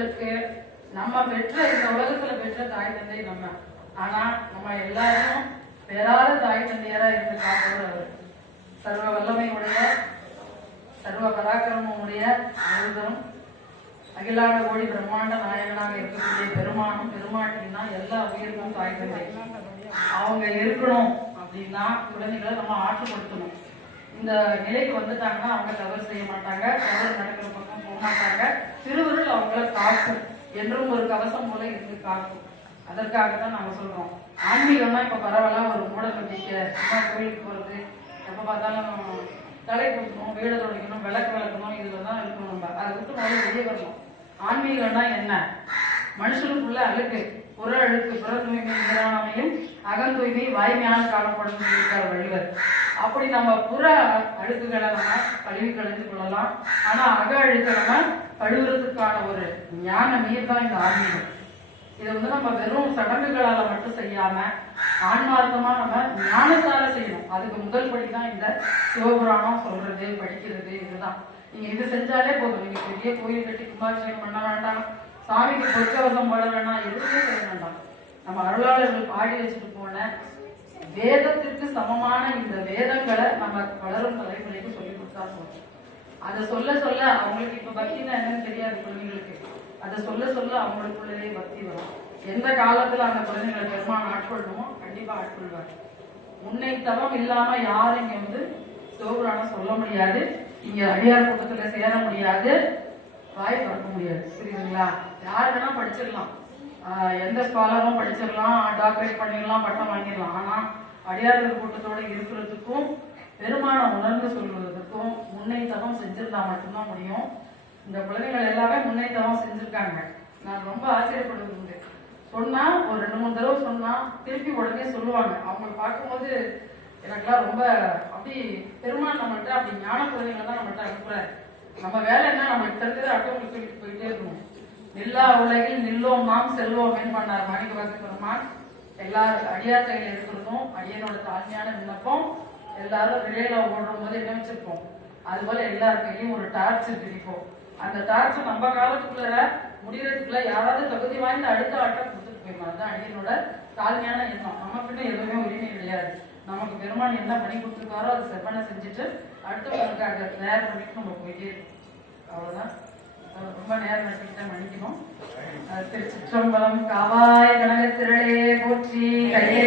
பிள்ளைகளுக்கு நம்ம பெற்ற இந்த உலகத்துல பெற்ற தாய் தந்தை நம்ம. ஆனா நம்ம எல்லாரும் பெறாத தாய் தந்தையரா இருந்து காப்பவர் அவர். சர்வ வல்லமையுடைய சர்வ பராக்கிரமமுடைய அனைவரும் அகிலாட கோடி பிரம்மாண்ட நாயகனாக இருக்கக்கூடிய பெருமானும் பெருமாட்டின்னா எல்லா உயிருக்கும் தாய் தந்தை. அவங்க இருக்கணும் அப்படின்னா குழந்தைகளை நம்ம ஆற்றுப்படுத்தணும். இந்த நிலைக்கு வந்துட்டாங்கன்னா அவங்க தவறு செய்ய மாட்டாங்க தவறு நடக்கிற பக்கம் போக மாட்டாங்க. திருவருள் அவங்கள காக்கும் என்றும் ஒரு கவசம் போல இருந்து காக்கும். அதற்காக தான் நாங்க சொல்றோம். ஆன்மீகம்னா இப்ப பரவாயில்ல ஒரு மூட நம்பிக்கை சும்மா கோயிலுக்கு போறது எப்ப பார்த்தாலும் தலை கொடுக்கணும் வீடு துடைக்கணும் விளக்கு விளக்கணும் இதுல தான் இருக்கணும் நம்ம. அதை விட்டு முதல்ல வெளியே வரணும். ஆன்மீகம்னா என்ன? மனுஷனுக்குள்ள அழுக்கு புற அழுக்கு புற தூய்மை நிறாமையும் தூய்மை வாய்மையான காணப்படும் சொல்லியிருக்கார் வழி அப்படி நம்ம புற அழுக்குகளை நம்ம கழுவி கழிந்து கொள்ளலாம். ஆனா அக அழுக்கை நம்ம கழுவுறதுக்கான ஒரு ஞான நீர் தான் இந்த ஆன்மீகம். இதை வந்து நம்ம வெறும் சடங்குகளால மட்டும் செய்யாம ஆன்மார்த்தமா நம்ம ஞானத்தால செய்யணும். அதுக்கு முதல் படி தான் இந்த சிவபுராணம் சொல்றது படிக்கிறது இதுதான். நீங்க இது செஞ்சாலே போதும். நீங்க பெரிய கோயில் கட்டி கும்பாபிஷேகம் பண்ண வேண்டாம். சாமிக்கு பொற்கவசம் போட வேண்டாம். எதுவுமே செய்ய வேண்டாம். நம்ம அருளாளர்கள் பாடி வச்சுட்டு போன வேதத்திற்கு சமமான இந்த வேதங்களை நம்ம வளரும் தலைமுறைக்கு சொல்லி கொடுத்தா போதும். அதை சொல்ல சொல்ல அவங்களுக்கு இப்ப பக்தினா என்னன்னு தெரியாது குழந்தைங்களுக்கு. அதை சொல்ல சொல்ல அவங்களுக்குள்ளேயே பக்தி வரும். எந்த காலத்துல அந்த குழந்தைங்களை பெருமான் ஆட்கொள்ளுமோ கண்டிப்பா ஆட்கொள்வார். உன்னை தவம் இல்லாம யாரும் இங்க வந்து சிவபுராணம் சொல்ல முடியாது. இங்க அடியார் கூட்டத்துல சேர முடியாது. வாய் திறக்க முடியாது. புரியுதுங்களா? யார் வேணா படிச்சிடலாம். எந்த ஸ்காலரும் படிச்சிடலாம் டாக்டரேட் பண்ணிடலாம் பட்டம் வாங்கிடலாம் ஆனால் அடியார்கள் கூட்டத்தோட இருக்கிறதுக்கும் பெருமான உணர்ந்து சொல்வதற்கும் முன்னைத்தவம் செஞ்சிருந்தா மட்டும்தான் முடியும். இந்த குழந்தைகள் எல்லாமே முன்னைத்தவம் செஞ்சுருக்காங்க. செஞ்சிருக்காங்க நான் ரொம்ப ஆச்சரியப்படுவது உண்டு சொன்னா ஒரு ரெண்டு மூணு தடவை சொன்னா திருப்பி உடனே சொல்லுவாங்க. அவங்க பார்க்கும்போது எனக்குலாம் ரொம்ப அப்படி பெருமாள் நம்மள்கிட்ட அப்படி ஞான குழந்தைகளை தான் நம்மள்ட்ட அனுப்புறாரு. நம்ம வேலை என்ன? நம்ம கிட்ட இருக்கிற அடுத்தவங்களுக்கு சொல்லிட்டு போயிட்டே இருக்கணும். எல்லா உலகில் நில்லோம் நாம் செல்வோம் பண்ணார் மாணிக்க வாக்கு பெருமான். எல்லா அடியார் கையில் இருக்கிறதும் அடியனோட தாழ்மையான விண்ணப்பம். எல்லாரும் ரிலேல ஓடும் போது என்ன வச்சிருப்போம் அது போல எல்லார் ஒரு டார்ச் இருக்கு அந்த டார்ச் நம்ம காலத்துக்குள்ள முடியறதுக்குள்ள யாராவது தகுதி வாய்ந்த அடுத்த ஆட்டம் கொடுத்துட்டு போயிடும் அதுதான் அடியனோட தாழ்மையான எண்ணம். நமக்குன்னு எதுவுமே உரிமை கிடையாது. நமக்கு பெருமான் என்ன பண்ணி கொடுத்துருக்காரோ அதை செவ்வனை செஞ்சுட்டு அடுத்தவங்களுக்காக தயார் பண்ணிட்டு நம்ம போயிட்டே இருக்கோம். அவ்வளோதான் ரொம்ப நேரம் எடுத்துக்கிட்ட மன்னிக்கணும். அஹ் திருச்சிற்றம்பலம் காவாய் கனகத்திரளே போற்றி கையே